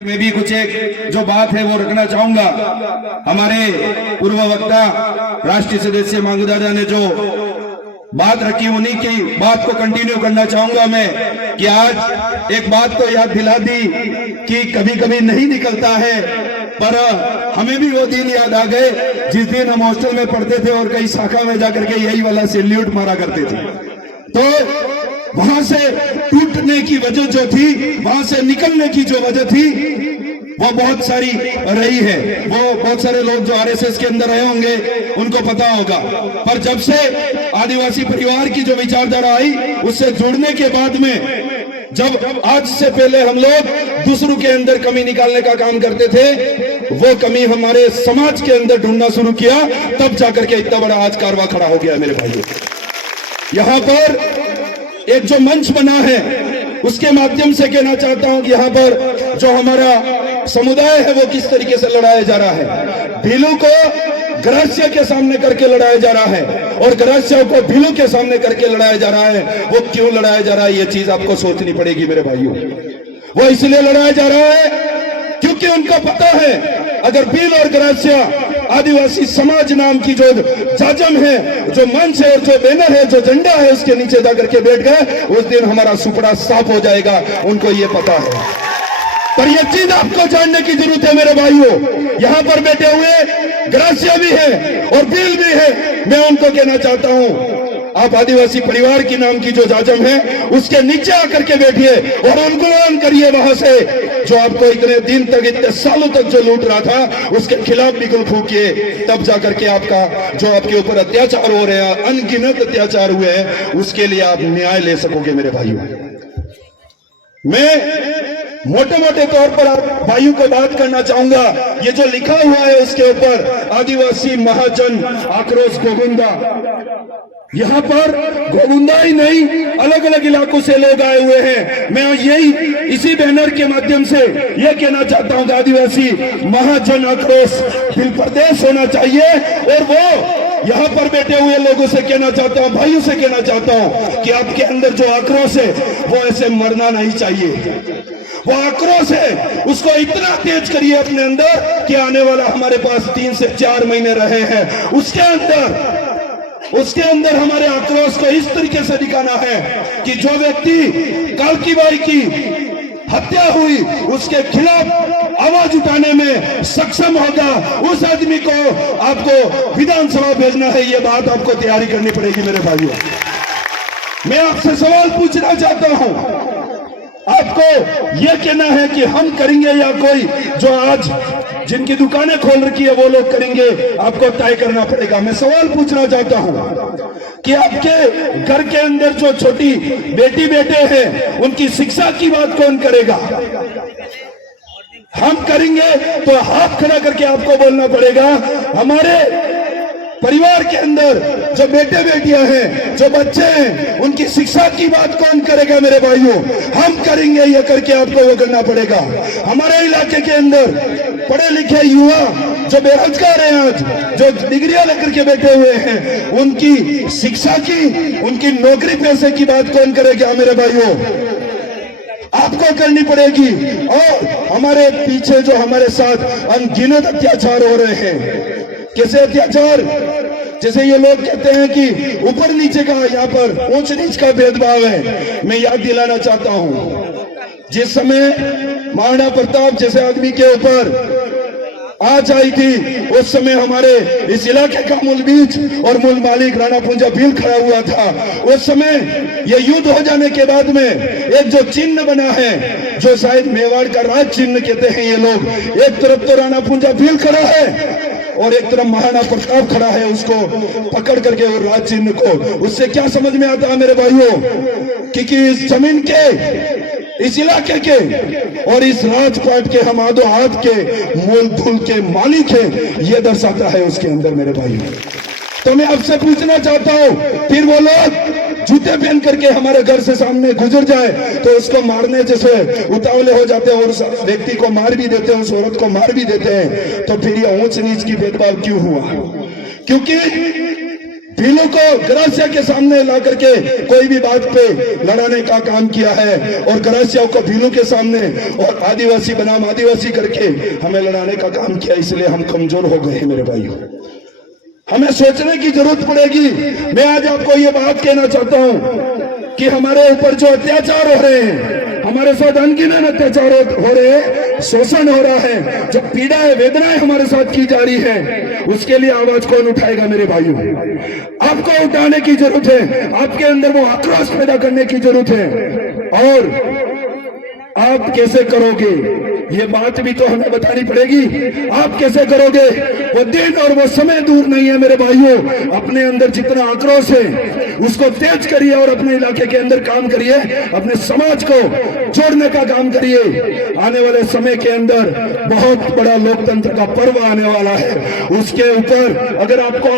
मैं भी कुछ एक जो बात है वो रखना चाहूंगा। हमारे पूर्व वक्ता राष्ट्रीय सदस्य मांगू दादा ने जो बात रखी उन्हीं की बात को कंटिन्यू करना चाहूंगा मैं कि आज एक बात को याद दिला दी कि कभी कभी नहीं निकलता है, पर हमें भी वो दिन याद आ गए जिस दिन हम हॉस्टल में पढ़ते थे और कई शाखा में जाकर के यही वाला सैल्यूट मारा करते थे। तो वहां से टूटने की वजह जो थी, वहां से निकलने की जो वजह थी वो बहुत सारी रही है। वो बहुत सारे लोग जो आरएसएस के अंदर रहे होंगे उनको पता होगा, पर जब से आदिवासी परिवार की जो विचारधारा आई उससे जुड़ने के बाद में जब आज से पहले हम लोग दूसरों के अंदर कमी निकालने का काम करते थे, वो कमी हमारे समाज के अंदर ढूंढना शुरू किया, तब जाकर के इतना बड़ा आज कारवा खड़ा हो गया। मेरे भाइयों, यहाँ पर एक जो मंच बना है उसके माध्यम से कहना चाहता हूं कि यहाँ पर जो हमारा समुदाय है वो किस तरीके से लड़ाया जा रहा है। भीलू को गरासिया के सामने करके लड़ाया जा रहा है और गरासिया को भीलू के सामने करके लड़ाया जा रहा है। वो क्यों लड़ाया जा रहा है ये चीज आपको सोचनी पड़ेगी मेरे भाइयों। वो इसलिए लड़ाया जा रहा है क्योंकि उनको पता है अगर भील और गरासिया आदिवासी समाज नाम की जो जाजम है, जो मंच है और जो बैनर है, जो झंडा है, उसके नीचे जाकर के बैठ गए उस दिन हमारा सुपड़ा साफ हो जाएगा। उनको ये पता है, पर ये चीज आपको जानने की जरूरत है मेरे भाइयों। यहाँ पर बैठे हुए गरासिया भी है और भील भी है। मैं उनको कहना चाहता हूँ आप आदिवासी परिवार की नाम की जो जाजम है उसके नीचे आकर के बैठिए और आंदोलन करिए। वहां से जो आपको इतने दिन तक, इतने सालों तक जो लूट रहा था उसके खिलाफ बिगुल फूकिए, तब जाकर के आपका जो आपके ऊपर अत्याचार हो रहे हैं, अनगिनत अत्याचार हुए हैं, उसके लिए आप न्याय ले सकोगे मेरे भाइयों। मैं मोटे मोटे तौर पर आप भाइयों को बात करना चाहूंगा। ये जो लिखा हुआ है उसके ऊपर आदिवासी महाजन आक्रोश गोविंदा, यहाँ पर गोविंदा ही नहीं अलग अलग इलाकों से लोग आए हुए हैं। मैं यही इसी बैनर के माध्यम से यह कहना चाहता हूँ कि आदिवासी महाजन आक्रोश दिल प्रदेश होना चाहिए। और वो यहाँ पर बैठे हुए लोगों से कहना चाहता हूँ, भाइयों से कहना चाहता हूँ कि आपके अंदर जो आक्रोश है वो ऐसे मरना नहीं चाहिए। वो आक्रोश है उसको इतना तेज करिए अपने अंदर कि आने वाला हमारे पास 3 से 4 महीने रहे हैं, उसके अंदर हमारे आक्रोश को इस तरीके से दिखाना है कि जो व्यक्ति कालकी बाई की हत्या हुई उसके खिलाफ आवाज उठाने में सक्षम होगा, उस आदमी को आपको विधानसभा भेजना है। ये बात आपको तैयारी करनी पड़ेगी मेरे भाइयों। मैं आपसे सवाल पूछना चाहता हूं, आपको यह कहना है कि हम करेंगे या कोई जो आज जिनकी दुकानें खोल रखी है वो लोग करेंगे, आपको तय करना पड़ेगा। मैं सवाल पूछना चाहता हूं कि आपके घर के अंदर जो छोटी बेटी बेटे हैं उनकी शिक्षा की बात कौन करेगा? हम करेंगे तो हाथ खड़ा करके आपको बोलना पड़ेगा। हमारे परिवार के अंदर जो बेटे बेटियां हैं, जो बच्चे हैं, उनकी शिक्षा की बात कौन करेगा मेरे भाइयों? हम करेंगे, ये करके आपको वो करना पड़ेगा। हमारे इलाके के अंदर पढ़े लिखे युवा जो बेरोजगार हैं, आज जो डिग्रियां लेकर के बैठे हुए हैं, उनकी शिक्षा की, उनकी नौकरी पैसे की बात कौन करेगा मेरे भाइयों? आपको करनी पड़ेगी। और हमारे पीछे जो हमारे साथ अनगिनत अत्याचार हो रहे हैं, कैसे अत्याचार? जैसे ये लोग कहते हैं कि ऊपर नीचे का, यहाँ पर ऊंच नीच का भेदभाव है। मैं याद दिलाना चाहता हूं, जिस समय महाराणा प्रताप जैसे आदमी के ऊपर आज आई थी, उस समय हमारे इस इलाके का मूल बीज और मूल मालिक राणा पुंजा भील खड़ा हुआ था। उस समय ये युद्ध हो जाने के बाद में एक जो चिन्ह बना है, जो शायद मेवाड़ का राज चिन्ह कहते हैं ये लोग, एक तरफ तो राणा पुंजा भील खड़ा है और एक तरफ महाराणा प्रताप खड़ा है, उसको पकड़ करके और राज चिन्ह को। उससे क्या समझ में आता है मेरे भाइयों? क्योंकि इस जमीन के, इस इलाके के और इस राजपाट के हम आधो हाथ के मूल धूल के मालिक हैं, ये दर्शाता है उसके अंदर मेरे भाइयों। तो मैं आपसे पूछना चाहता हूं, फिर वो लोग जूते पहन करके हमारे घर से सामने गुजर जाए तो उसको मारने जैसे उतावले हो जाते हैं और उस व्यक्ति को मार भी देते हैं, उस औरत को मार भी देते हैं। तो फिर ये ऊंच नीच की भेदभाव क्यों हुआ? क्योंकि भीलों को गरासिया के सामने ला करके कोई भी बात पे लड़ाने का काम किया है और गरासिया को भीलों के सामने और आदिवासी बनाम आदिवासी करके हमें लड़ाने का काम किया, इसलिए हम कमजोर हो गए मेरे भाइयों। हमें सोचने की जरूरत पड़ेगी। मैं आज आपको ये बात कहना चाहता हूं कि हमारे ऊपर जो अत्याचार हो रहे हैं, हमारे साथ अनगिनत अत्याचार हो रहे हैं, शोषण हो रहा है, जो पीड़ाएं वेदनाएं हमारे साथ की जा रही है, उसके लिए आवाज कौन उठाएगा मेरे भाइयों? आपको उठाने की जरूरत है। आपके अंदर वो आक्रोश पैदा करने की जरूरत है। और आप कैसे करोगे ये बात भी तो हमें बतानी पड़ेगी। आप कैसे करोगे? वो दिन और वो समय दूर नहीं है मेरे भाइयों। अपने अंदर जितना आक्रोश है उसको तेज करिए और अपने इलाके के अंदर काम करिए, अपने समाज को जोड़ने का काम करिए। आने वाले समय के अंदर बहुत बड़ा लोकतंत्र का पर्व आने वाला है। उसके ऊपर अगर आपको